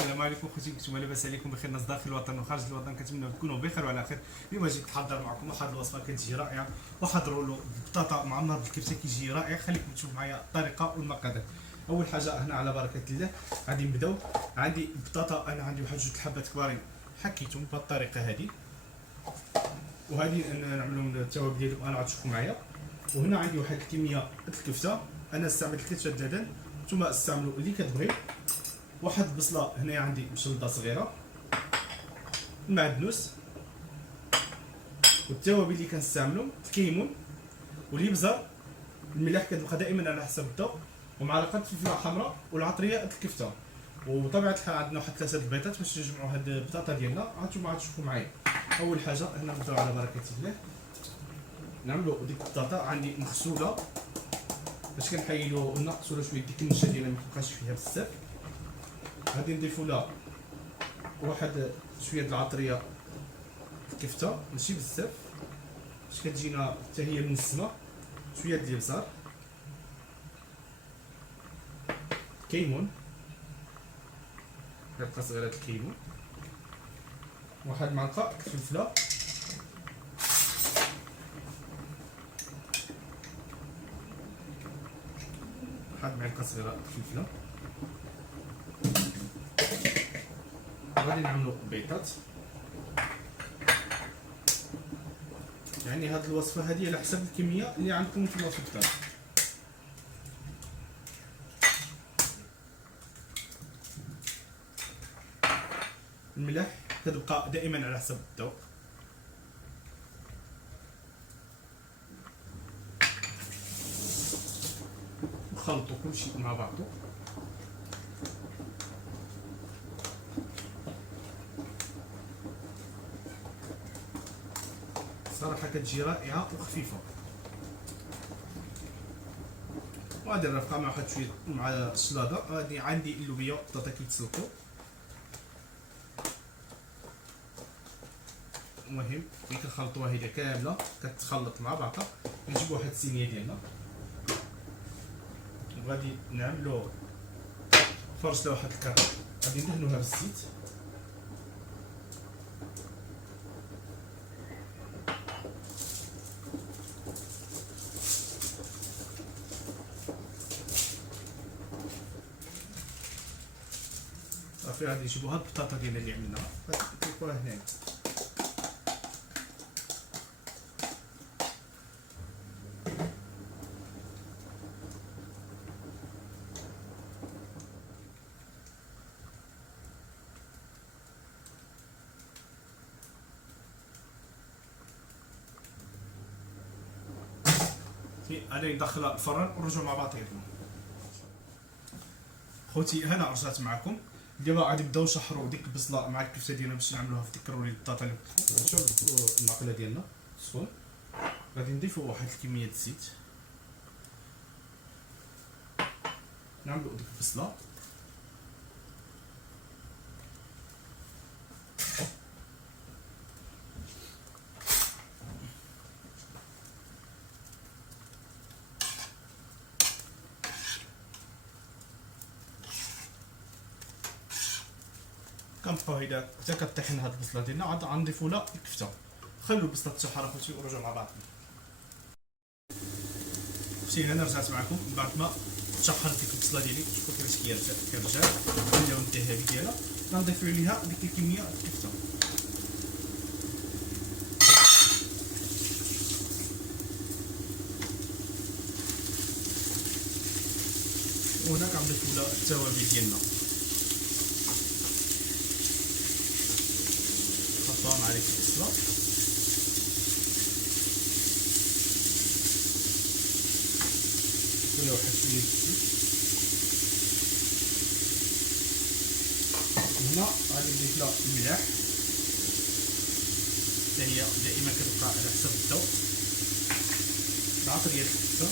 السلام عليكم خوتي، نتمنى لاباس عليكم بخير. الناس داخل الوطن وخارج الوطن كنتمنى تكونوا بخير وعلى خير. اليوم جيت نحضر معكم واحد الوصفه كتجي رائعه، وحضروا له البطاطا معمر بالكبسه كيجي رائع. خليكم تشوفوا معايا الطريقه والمقادير. اول حاجه هنا على بركه الله غادي نبداو. عندي البطاطا، انا عندي واحد جوج الحبات كبارين حكيتهم بهذه الطريقه هذه، وهذه نعملهم التوابل ديالهم انا غتشوفوا معايا. وهنا عندي واحد الكميه الكفته، انا استعملت 3 دجاجات، نتوما استعملوا اللي كتبغيو. واحد البصله هنا عندي مشلضه صغيره، المعدنوس، والتوابل اللي كنستعملو الكيمون والابزار، الملح كتبقى دائما على حسب الذوق، ومعلقه فلفله حمراء، والعطريه الكفته. وبطبيعه الحال عندنا واحد 3 البيضات باش نجمعوا هاد البطاطا ديالنا. هانتوما غتشوفوا معايا. اول حاجه هنا نبداو على بركه الله نعملوا ديك البطاطا. عندي مغسوله باش كنحيدو نقصوا شويه ديك النشا ديالها ما تبقاش فيها بزاف. غادي نضيفوا لها واحد شويه د العطريه الكفته، ماشي بزاف باش كتجينا حتى هي منسمه. شويه د الابزار، كيمون، معلقه صغيره د الكيمون، واحد معلقه الفلفله، واحد معلقه صغيره الفلفله. غادي نعملو بيضات. يعني هاد الوصفه هذه على حسب الكميه اللي عندكم نتوما في الدار. الملح كتبقى دائما على حسب الذوق. نخلطوا كلشي مع بعضو. صراحه كتجي رائعه وخفيفه. وغادي نرافقها مع واحد شويه مع السلاده. غادي عندي اللوبيا والبطاطا كيتسلقوا. المهم ملي كنخلطوها هي كامله كتخلط مع بعضها. نجيبو واحد الصينيه ديالنا، وغادي نعملو فرش لها واحد الكره، غادي ندهنوها بالزيت. صافي غادي نجيبو هاد البطاطا ديالنا اللي عملناها نحطوها هنايا. غادي ندخلها الفران ونرجعو مع بعضياتنا. خوتي هنا رجعت معكم. دابا غادي نبداو نشحروا ديك البصله مع الكفته ديالنا باش نعملوها في ديك الرولي البطاطا اللي نشوفوا الماكله ديالنا سخون. غادي نضيفوا واحد الكميه د الزيت، نعملوا ديك البصله، كنبقاو هيدا حتى كطيحن هاد البصله ديالنا. عاد غنضيفوا لها الكفته. خلوا البصله تشحر اخوتي ونرجعوا مع بعضنا. اختي انا رجعت معكم من بعد ما تشحرت ديك البصله ديالي. شوفوا كيفاش كترجع. نبداو الذهبي ديالها، غنضيفوا عليها ديك الكميه د الكفته. وهنا كنضيفوا لها التوابل ديالنا، نحطوها مع ديك البصله. ولا واحد شويه الزيت. هنا غادي نضيف لها الملح، حتى هي دائما كتبقى على حسب الذوق. العطريه الكفته،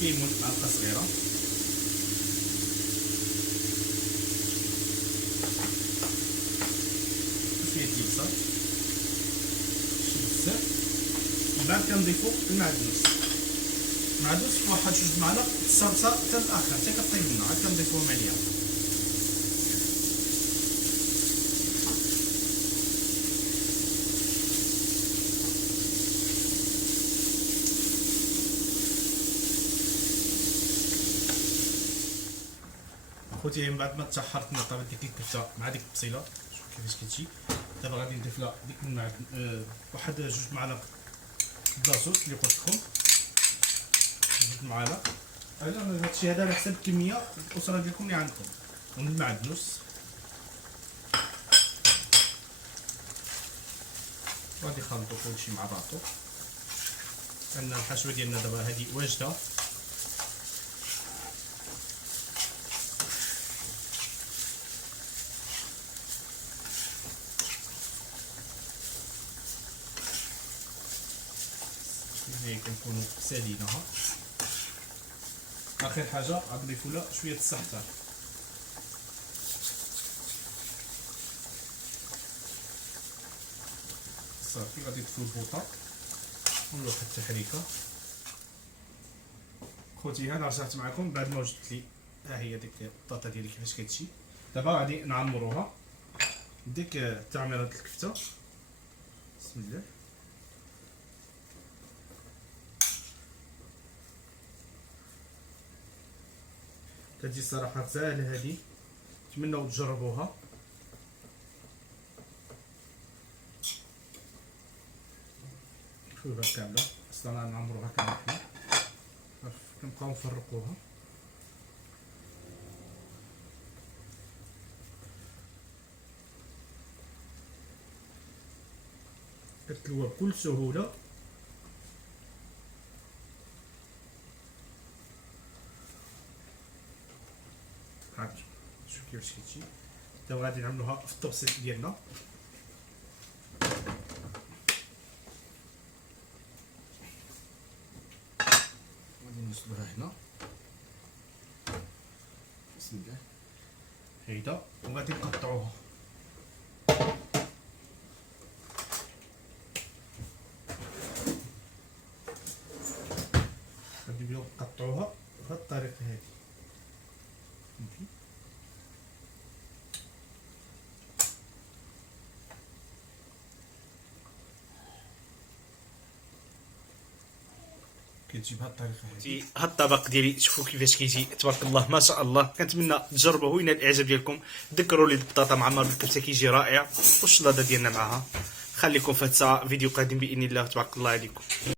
كيمون معلقه صغيره، شويه الابزار، 6 من بعد كنضيفو المعدنوس. مع دوز واحد جوج معالق الصلصه حتى الاخر حتى كطيب لنا عاد كنضيفوهم عليها. خوتي من بعد ما تشحرت نعطي ديك الكفته مع ديك البصيله، شوف كيفاش كتجي. دابا غادي نضيف لها ديك واحد جوج معالق بلاصوص اللي قلت لكم، جوج معالق. انا هادشي هذا على حسب الكميه الاسره ديالكم اللي عندكم. ومن المعدنوس غادي نخلطو كلشي مع بعضو. عندنا الحشوه ديالنا دابا هادي واجده. هي كنكونو ساليناها. اخر حاجه غنضيفو لها شويه الزعتر. صافي غادي نطفيو البوطه ونروح التحريكه. خوتي انا رجعت معكم بعد ما وجدت لي ها هي ديك البطاطا ديالي كيفاش كتجي. دابا غادي نعمروها ديك تعميره الكفته. بسم الله. كتجي صراحه ساهله هذه، نتمنوا تجربوها. شوفوها كامله اصلا نعمروها كامله حنا كنبقاو نفرقوها. كتلوى بكل سهوله. هاك شوف كيفاش كتجي. دابا غادي نعملوها في الطبسيط ديالنا. غادي نوصلوها هنا. بسم الله. هيدا وغادي نقطعوها. غادي نبداو نقطعوها بهاد الطريقه هادي. فهمتي؟ كتجي بهاد الطريقه هادي. هاد الطبق ديالي شوفوا كيفاش كيجي، تبارك الله ما شاء الله. كنتمنى تجربوه وينال الاعجاب ديالكم. ذكروا لي البطاطا معمر بالكبسه كيجي رائع، والشلاضه ديالنا معها. خليكم في فيديو قادم باذن الله. تبارك الله عليكم.